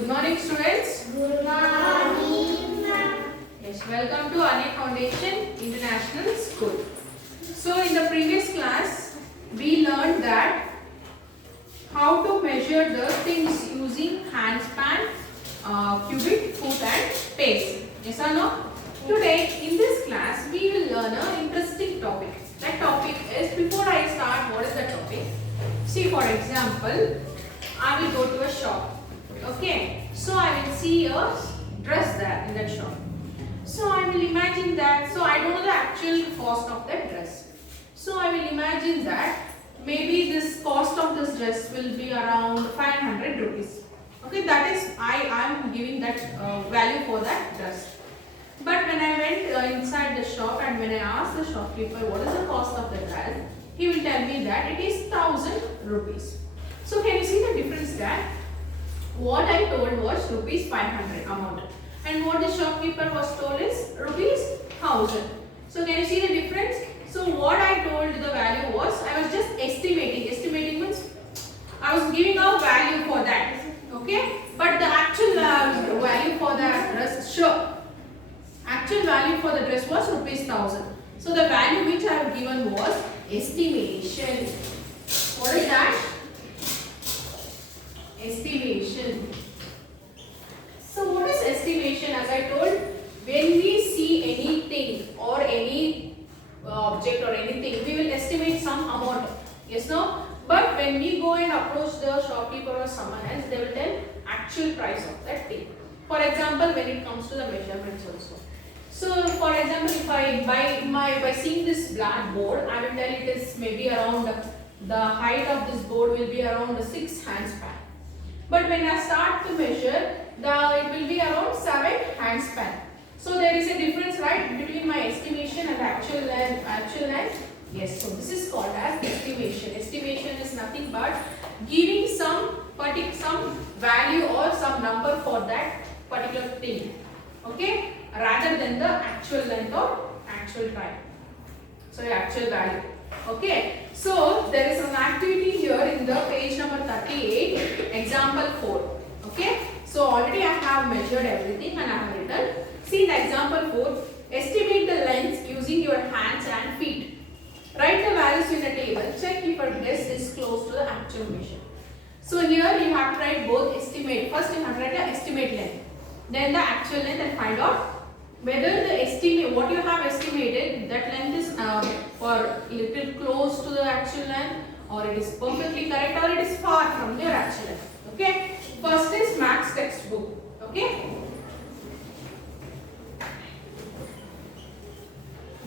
Good morning, students. Good morning, ma'am. Yes, welcome to Ane Foundation International School. So, in the previous class, we learned that how to measure the things using handspan, cubit, foot, and pace. Yes or no? Today, in this class, we will learn an interesting topic. That topic is, before I start, what is the topic? See, for example, I will go to a shop. Okay, so I will see a dress there in that shop. So I will imagine that, so I don't know the actual cost of that dress. So I will imagine that maybe this cost of this dress will be around 500 rupees. Okay, that is, I am giving that value for that dress. But when I went inside the shop and when I asked the shopkeeper what is the cost of the dress, he will tell me that it is 1000 rupees. So can you see the difference there? What I told was rupees 500 amount, and what the shopkeeper was told is rupees 1000. So can you see the difference? So what I told the value was, I was just estimating. Estimating means I was giving a value for that. Okay, but the actual value for the dress, sure, actual value for the dress was rupees 1000. So the value which I have given was estimation. What is that? Estimation. So what is estimation? As I told, when we see anything or any object or anything, we will estimate some amount. Yes, no? But when we go and approach the shopkeeper or someone else, they will tell actual price of that thing. For example, when it comes to the measurements also. So for example, if I by seeing this blackboard, I will tell it is maybe around, the height of this board will be around 6 handspan. But when I start to measure, it will be around 7 handspan. So there is a difference, right, between my estimation and actual length. Yes, so this is called as estimation. Estimation is nothing but giving some value or some number for that particular thing. Okay, rather than the actual length or actual time. So actual value. Okay, so there is an activity here in the page number 38, example 4. Okay, so already I have measured everything and I have written. See in the example 4, estimate the length using your hands and feet. Write the values in a table. Check if your guess is close to the actual measure. So here you have to write both estimate. First you have to write the estimate length, then the actual length, and find out whether the estimate, what you have estimated, that length is for little close to the actual length, or it is perfectly correct, or it is far from your actual length. Okay. First is maths textbook. Okay.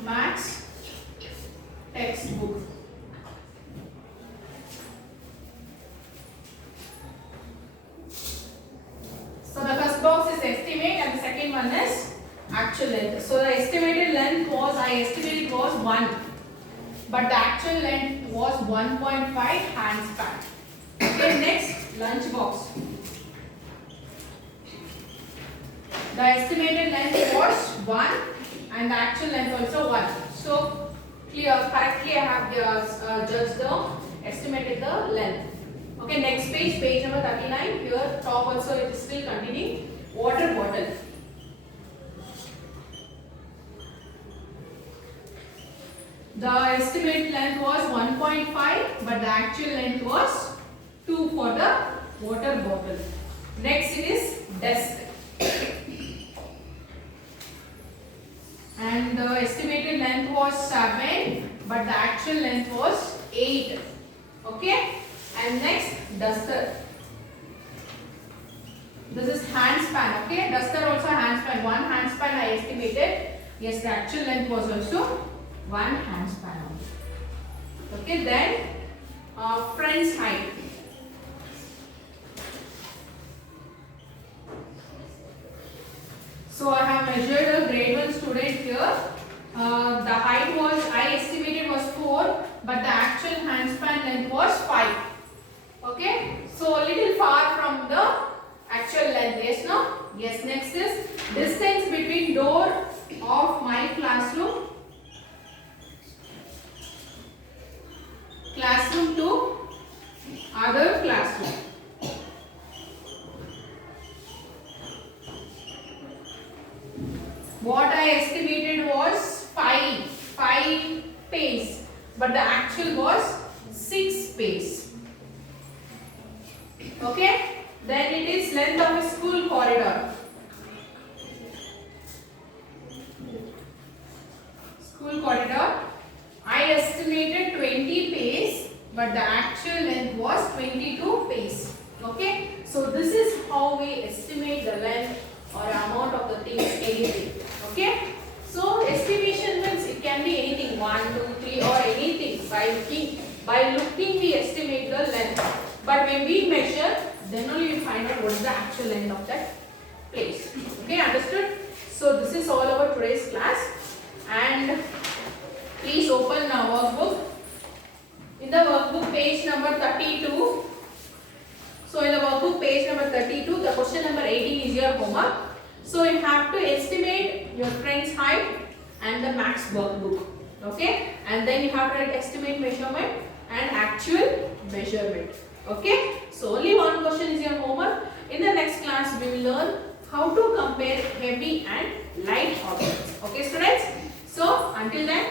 Maths textbook. So the first box is estimate and the second one is actual length. So the estimated length was, I estimated was 1, but the actual length was 1.5 handspan. Okay, next, lunch box. The estimated length was 1 and the actual length also 1. So correctly I have judged estimated the length. Okay, next page, page number 39. Here top also it is still continuing. Water bottle. The estimate length was 1.5, but the actual length was 2 for the water bottle. Next it is desk. And the estimated length was 7, but the actual length was 8. Okay. And next, duster. This is handspan. Okay. Duster also handspan. 1 handspan I estimated. Yes, the actual length was also 1 handspan. Okay. Then, friend's height. So I have measured a grade 1 student here. The height was, I estimated was 4, but the actual handspan length was 5. Okay, so a little far from the actual length. Yes, no? Yes, next is distance between door of my classroom to other classroom. space. Okay, then it is length of a school corridor. School corridor, I estimated 20 pace, but the actual length was 22 pace. Okay, so this is how we estimate the length or amount of the things, anything. Okay, so estimation means it can be anything, 1, 2, 3 or anything. By looking we estimate the length, but when we measure, then only we find out what is the actual length of that place. Okay, understood? So this is all about today's class, and please open our workbook. In the workbook page number 32. So in the workbook page number 32, the question number 18 is your homework. So you have to estimate your friend's height and the max workbook. Okay, and then you have to write estimate measurement and actual measurement. Okay, so only one question is your homework. In the next class we will learn how to compare heavy and light objects. Okay students, so until then